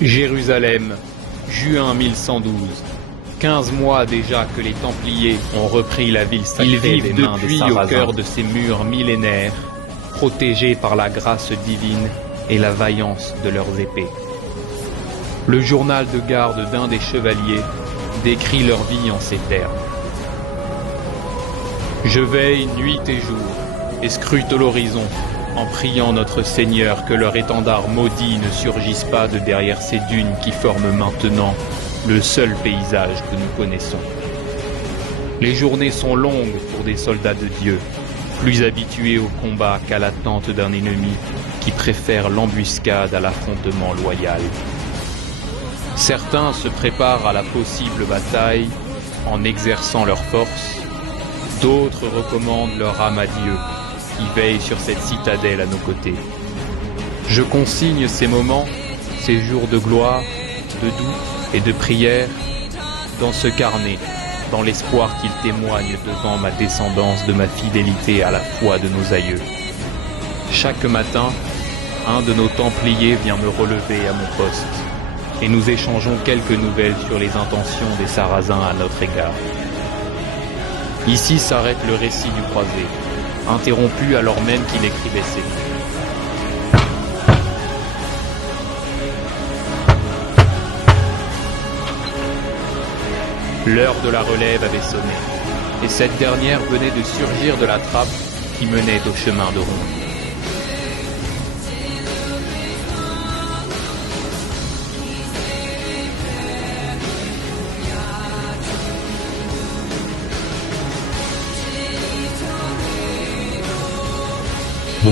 Jérusalem, juin 1112. 15 mois déjà que les Templiers ont repris la ville sacrée. Ils vivent depuis au cœur de ces murs millénaires, protégés par la grâce divine et la vaillance de leurs épées. Le journal de garde d'un des chevaliers décrit leur vie en ces termes. Je veille nuit et jour et scrute l'horizon en priant notre Seigneur que leur étendard maudit ne surgisse pas de derrière ces dunes qui forment maintenant le seul paysage que nous connaissons. Les journées sont longues pour des soldats de Dieu, plus habitués au combat qu'à l'attente d'un ennemi qui préfère l'embuscade à l'affrontement loyal. Certains se préparent à la possible bataille en exerçant leur force, d'autres recommandent leur âme à Dieu, qui veille sur cette citadelle à nos côtés. Je consigne ces moments, ces jours de gloire, de doute et de prière, dans ce carnet, dans l'espoir qu'il témoigne devant ma descendance de ma fidélité à la foi de nos aïeux. Chaque matin, un de nos Templiers vient me relever à mon poste, et nous échangeons quelques nouvelles sur les intentions des Sarrasins à notre égard. Ici s'arrête le récit du croisé, interrompu alors même qu'il écrivait ces mots. L'heure de la relève avait sonné, et cette dernière venait de surgir de la trappe qui menait au chemin de ronde. Les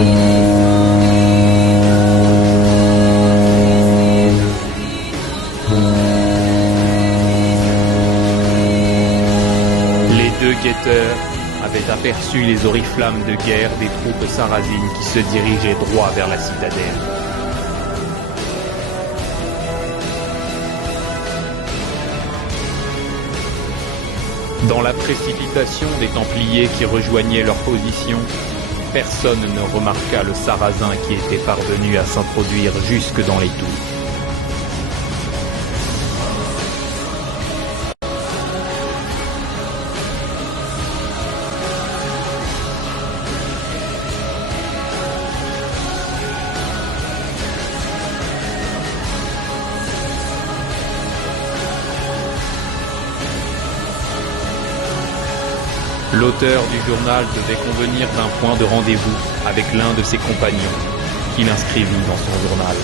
deux guetteurs avaient aperçu les oriflammes de guerre des troupes sarrasines qui se dirigeaient droit vers la citadelle. Dans la précipitation des Templiers qui rejoignaient leur position, personne ne remarqua le Sarrasin qui était parvenu à s'introduire jusque dans les tours. L'auteur du journal devait convenir d'un point de rendez-vous avec l'un de ses compagnons, qu'il inscrivit dans son journal.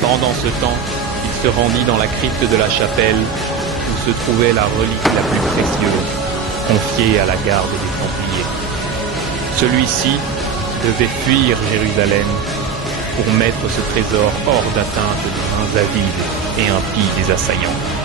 Pendant ce temps, il se rendit dans la crypte de la chapelle où se trouvait la relique la plus précieuse, confiée à la garde des Templiers. Celui-ci devait fuir Jérusalem pour mettre ce trésor hors d'atteinte des mains avides et impies des assaillants.